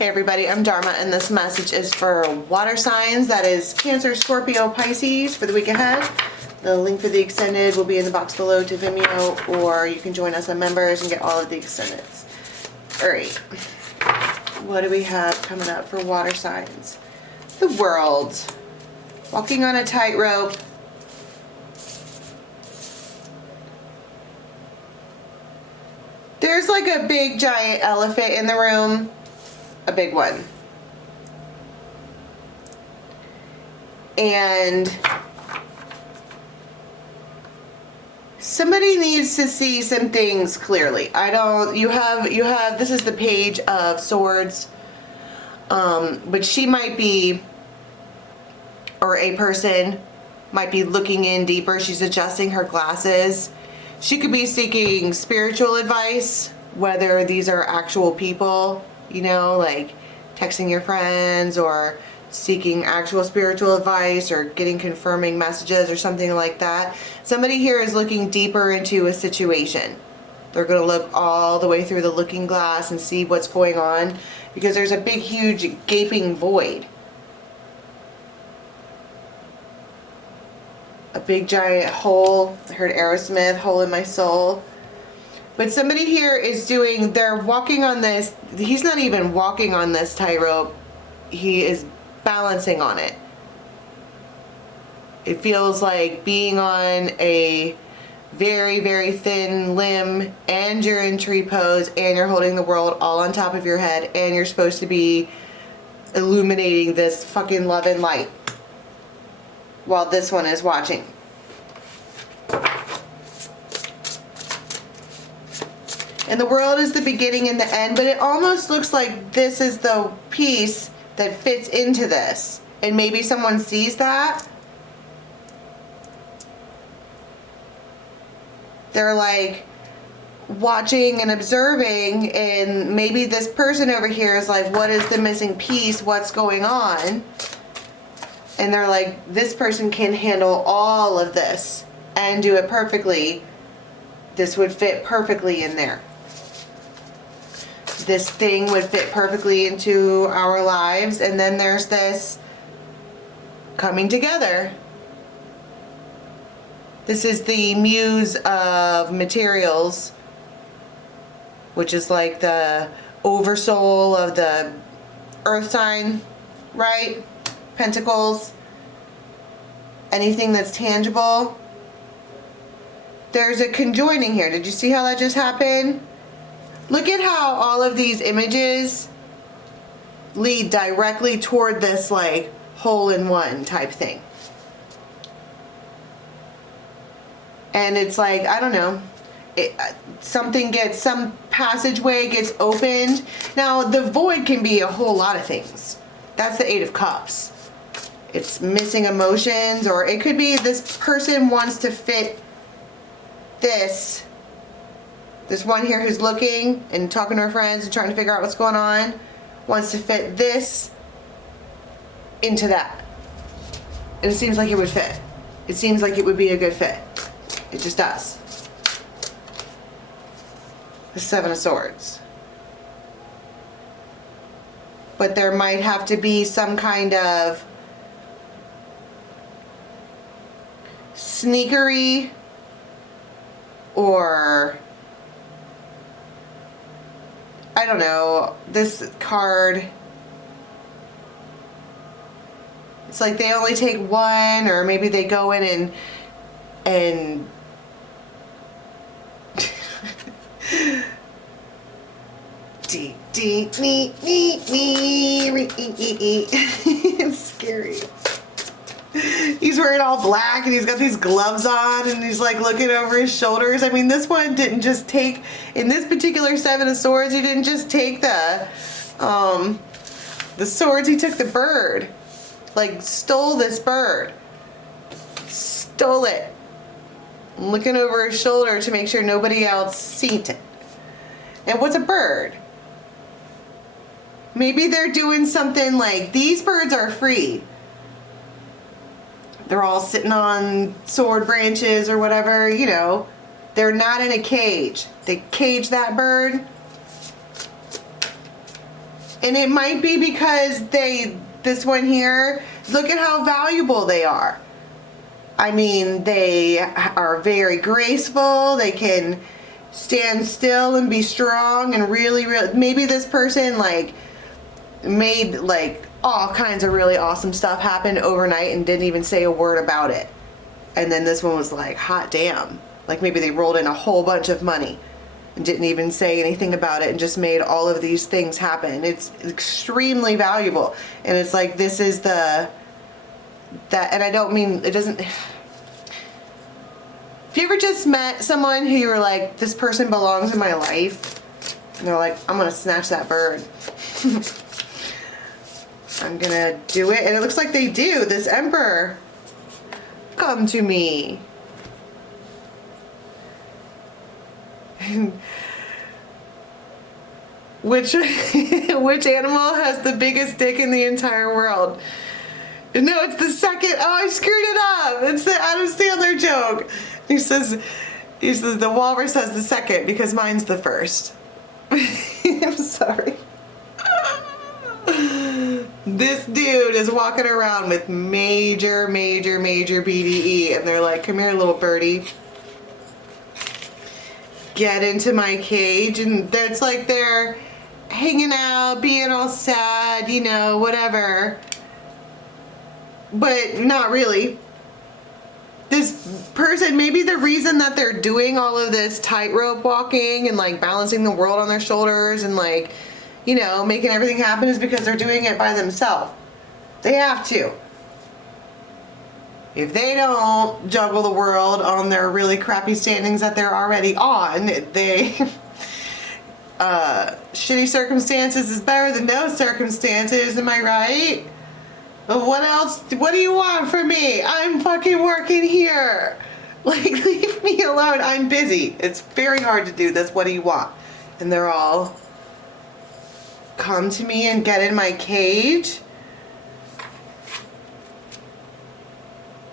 Hey everybody, I'm Dharma and this message is for water signs, that is Cancer, Scorpio, Pisces for the week ahead. The link for the extended will be in the box below to Vimeo, or you can join us on members and get all of the extendeds. Alright, what do we have coming up for water signs? The World. Walking on a tightrope. There's like a big giant elephant in the room. A big one. And somebody needs to see some things clearly. You have this is the Page of Swords. But she might be, or a person might be looking in deeper. She's adjusting her glasses. She could be seeking spiritual advice, whether these are actual people, you know, like texting your friends, or seeking actual spiritual advice, or getting confirming messages or something like that. Somebody here is looking deeper into a situation. They're going to look all the way through the looking glass and see what's going on, because there's a big, huge, gaping void. A big, giant hole. I heard Aerosmith, Hole in My Soul. But somebody here is they're walking on this, he's not even walking on this tightrope, he is balancing on it. It feels like being on a very, very thin limb, and you're in tree pose, and you're holding the world all on top of your head, and you're supposed to be illuminating this fucking love and light while this one is watching. And the world is the beginning and the end, but it almost looks like this is the piece that fits into this. And maybe someone sees that. They're like watching and observing, and maybe this person over here is like, what is the missing piece? What's going on? And they're like, this person can handle all of this and do it perfectly. This would fit perfectly in there. This thing would fit perfectly into our lives. And then there's this coming together. This is the Muse of Materials, which is like the oversoul of the earth sign, right? Pentacles. Anything that's tangible. There's a conjoining here. Did you see how that just happened? Look at how all of these images lead directly toward this like hole-in-one type thing. And it's like, I don't know, some passageway gets opened. Now the void can be a whole lot of things. That's the Eight of Cups. It's missing emotions, or it could be this person wants to fit this one here who's looking and talking to her friends and trying to figure out what's going on, wants to fit this into that. And it seems like it would fit. It seems like it would be a good fit. It just does. The Seven of Swords. But there might have to be some kind of sneakery, or I don't know, this card, it's like they only take one, or maybe they go in and it's scary. He's wearing all black and he's got these gloves on and he's like looking over his shoulders. I mean, this one didn't just take, in this particular Seven of Swords, he didn't just take the swords, he took the bird. Like, stole this bird. Stole it. Looking over his shoulder to make sure nobody else seen it. And what's a bird? Maybe they're doing something like, these birds are free. They're all sitting on sword branches or whatever, you know. They're not in a cage. They cage that bird. And it might be because this one here, look at how valuable they are. I mean, they are very graceful. They can stand still and be strong and really, maybe this person like made like all kinds of really awesome stuff happen overnight and didn't even say a word about it. And then this one was like, hot damn. Like maybe they rolled in a whole bunch of money and didn't even say anything about it and just made all of these things happen. It's extremely valuable. And it's like, this is and I don't mean, it doesn't, have you ever just met someone who you were like, this person belongs in my life? And they're like, I'm gonna snatch that bird. I'm gonna do it. And it looks like they do. This Emperor. Come to me. Which animal has the biggest dick in the entire world? No, it's the second. Oh, I screwed it up. It's the Adam Sandler joke. He says the walrus has the second because mine's the first. I'm sorry. This dude is walking around with major BDE, and they're like, come here, little birdie. Get into my cage. And it's like they're hanging out, being all sad, you know, whatever. But not really. This person, maybe the reason that they're doing all of this tightrope walking and like balancing the world on their shoulders and like, you know, making everything happen is because they're doing it by themselves. They have to. If they don't juggle the world on their really crappy standings that they're already on, shitty circumstances is better than no circumstances, am I right? But what else? What do you want from me? I'm fucking working here. Like, leave me alone. I'm busy. It's very hard to do this. What do you want? And they're all, come to me and get in my cage.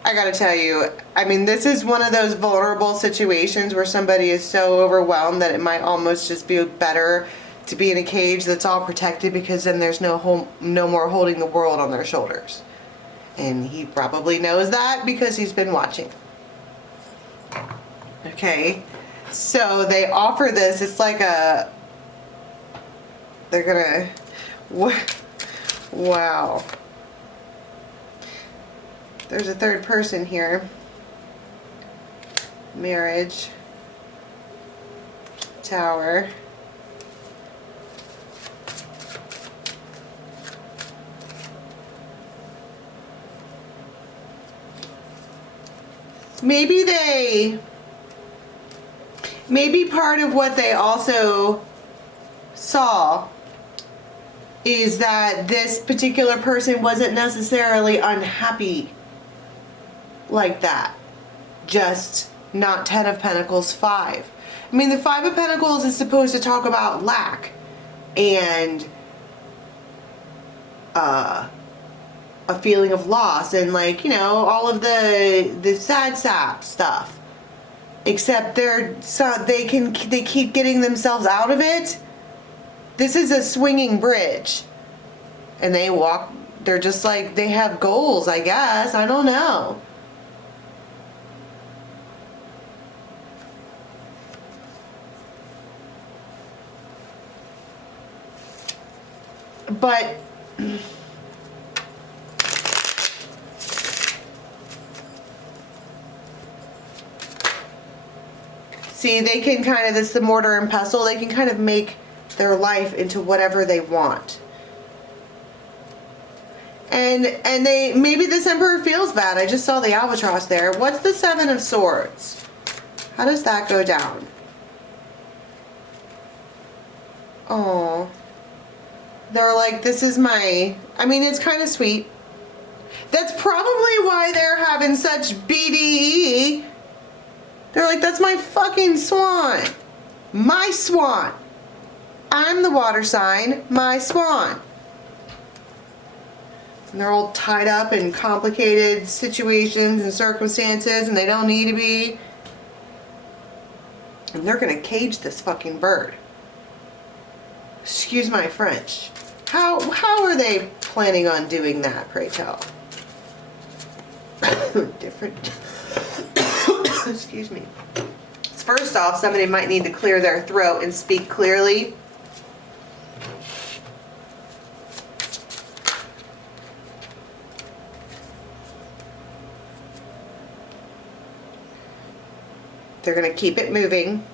I gotta tell you, I mean, this is one of those vulnerable situations where somebody is so overwhelmed that it might almost just be better to be in a cage that's all protected, because then there's no more holding the world on their shoulders. And he probably knows that because he's been watching. Okay, so they offer this. It's like they're gonna, wow. There's a third person here. Marriage. Tower. Maybe part of what they also saw is that this particular person wasn't necessarily unhappy like that. Just not 10 of Pentacles, 5. I mean, the 5 of Pentacles is supposed to talk about lack and a feeling of loss and, like, you know, all of the sad sap stuff. Except they keep getting themselves out of it. This is a swinging bridge. And they're just like, they have goals, I guess. I don't know. But see, they can kind of, this is the mortar and pestle, they can kind of make their life into whatever they want. And maybe this Emperor feels bad. I just saw the albatross there. What's the 7 of Swords? How does that go down? Oh, they're like, this is my, I mean, it's kind of sweet. That's probably why they're having such BDE. They're like, that's my fucking swan. My swan. I'm the water sign, my swan. And they're all tied up in complicated situations and circumstances, and they don't need to be. And they're gonna cage this fucking bird. Excuse my French. How are they planning on doing that, pray tell? Different. Excuse me. First off, somebody might need to clear their throat and speak clearly. They're going to keep it moving.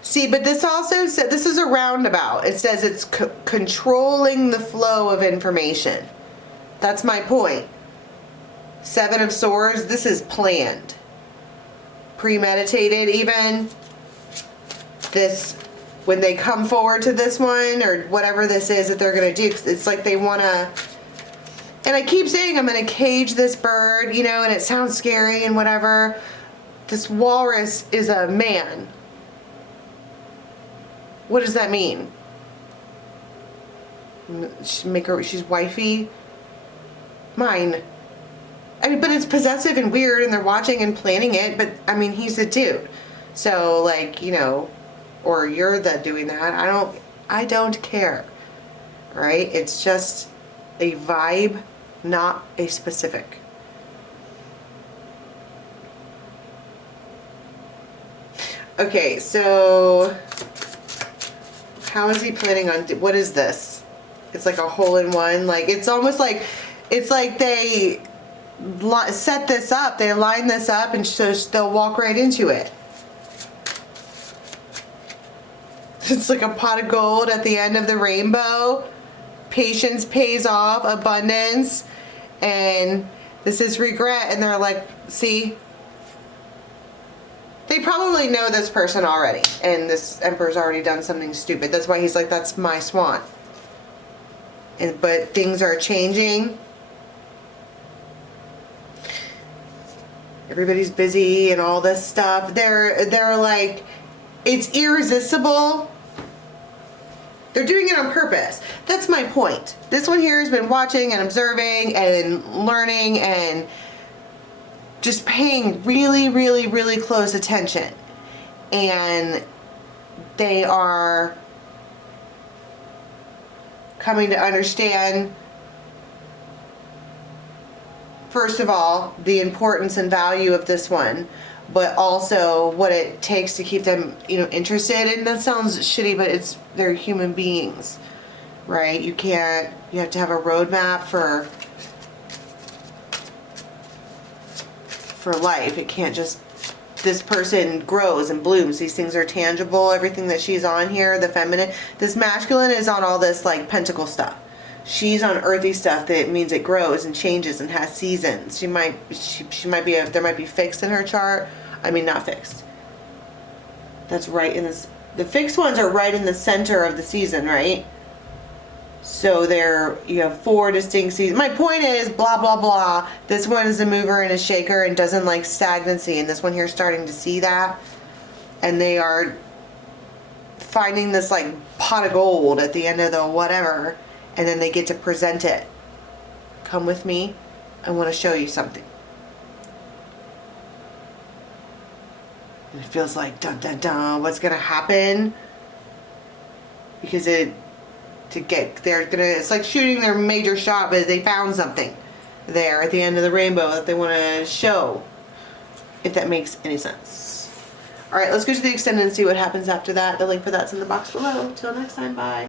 See, but this also said, this is a roundabout. It says it's controlling the flow of information. That's my point. Seven of Swords, this is planned. Premeditated even. This, when they come forward to this one, or whatever this is that they're going to do, it's like they want to, and I keep saying I'm going to cage this bird, you know, and it sounds scary and whatever. This walrus is a man. What does that mean? She's wifey? Mine. I mean, but it's possessive and weird, and they're watching and planning it, but I mean, he's a dude. So, like, you know, or you're the doing that. I don't care. Right? It's just a vibe, not a specific. Okay, so how is he planning on, what is this? It's like a hole-in-one. Like, it's almost like, it's like they set this up, they line this up, and so they'll walk right into it. It's like a pot of gold at the end of the rainbow. Patience pays off, abundance, and this is regret, and they're like, see? They probably know this person already, and this Emperor's already done something stupid. That's why he's like, that's my swan. But things are changing. Everybody's busy and all this stuff. They're like, it's irresistible. They're doing it on purpose. That's my point. This one here has been watching and observing and learning and just paying really, really, really close attention. And they are coming to understand, first of all, the importance and value of this one, but also what it takes to keep them, you know, interested. And that sounds shitty, but they're human beings, right? You have to have a roadmap for life. It can't just, this person grows and blooms. These things are tangible. Everything that she's on here, the feminine, this masculine is on all this like pentacle stuff. She's on earthy stuff that means it grows and changes and has seasons. She might be, there might be fixed in her chart. I mean, not fixed. That's right in this, the fixed ones are right in the center of the season, right? So you have 4 distinct seasons. My point is, blah, blah, blah. This one is a mover and a shaker and doesn't like stagnancy. And this one here is starting to see that. And they are finding this like pot of gold at the end of the whatever. And then they get to present it. Come with me. I want to show you something. And it feels like, dun, dun, dun, what's going to happen? Because it's like shooting their major shot, but they found something there at the end of the rainbow that they want to show, if that makes any sense. All right, let's go to the extended and see what happens after that. The link for that's in the box below. Till next time, bye.